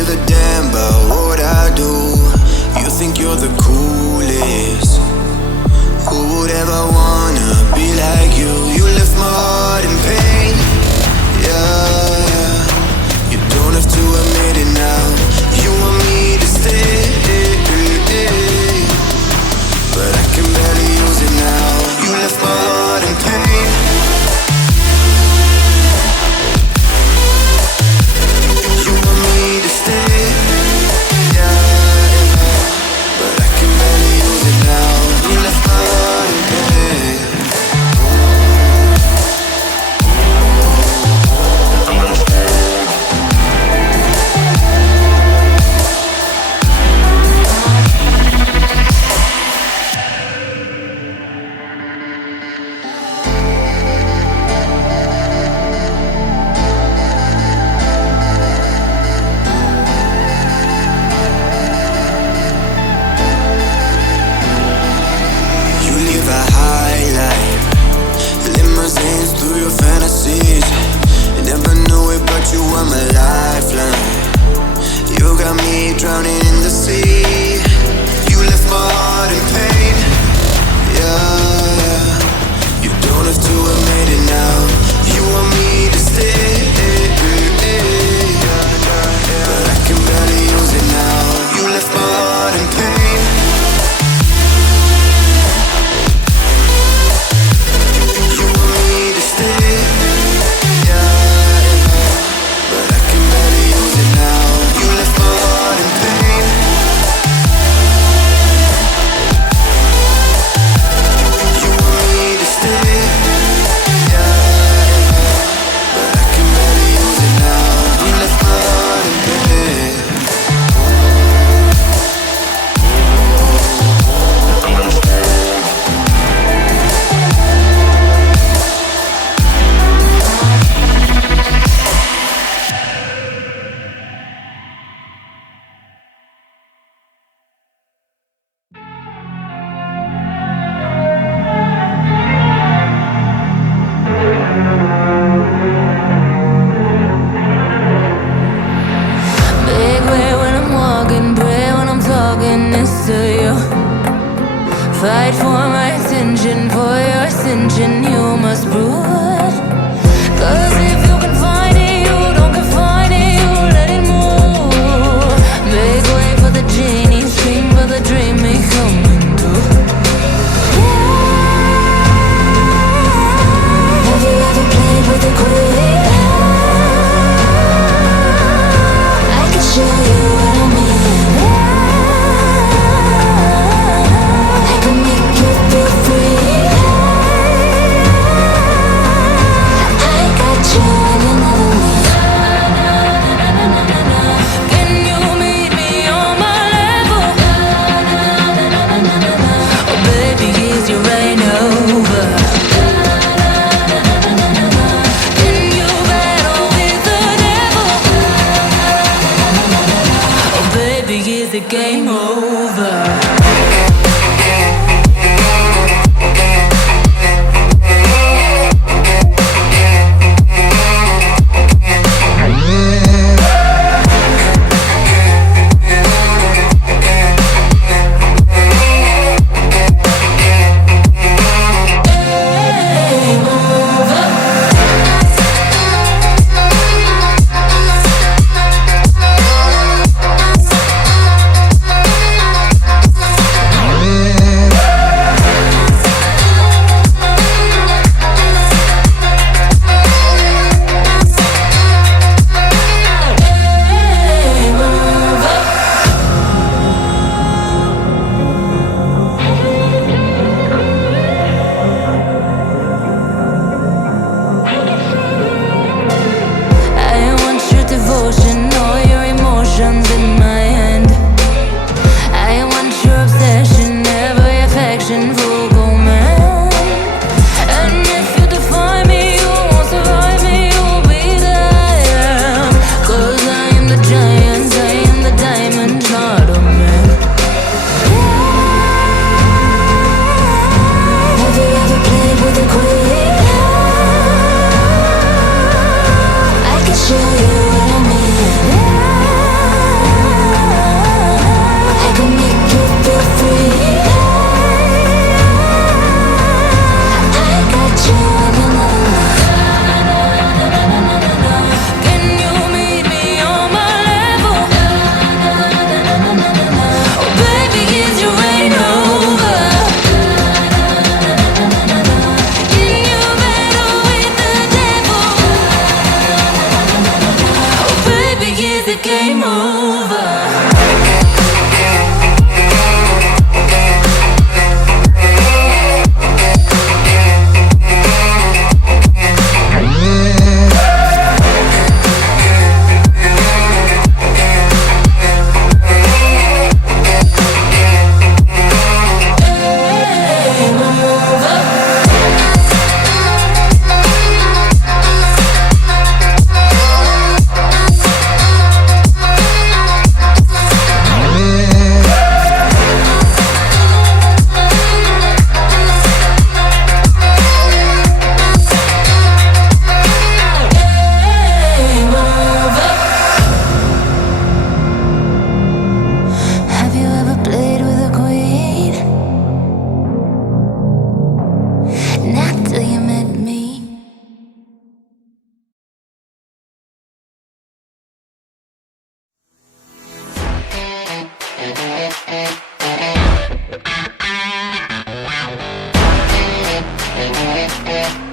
give a damn about what I do. You think you're the coolest. Who would ever wanna be like you? You left my heart in pain. Yeah, you don't have to admit it now. You want me to stay, but I can barely use it now. You left my heart in pain. You want me to stay, yeah, but I can barely use it now. You left my heart in pain. Through your fantasies, never knew it, but you were my lifeline. You got me drowning in the sea. You left my heart in pain. Yeah, you don't have to admit it now. You want me to stay, but I can barely use it now. You left my heart in pain. Fight for my attention, for your ascension, you must prove. Cause if you can find it, you don't confine it, you let it move. Make way for the genie, scream for the dream, may come true. Yeah. Have you ever played with a queen? I can show you what I mean. You We'll be right back.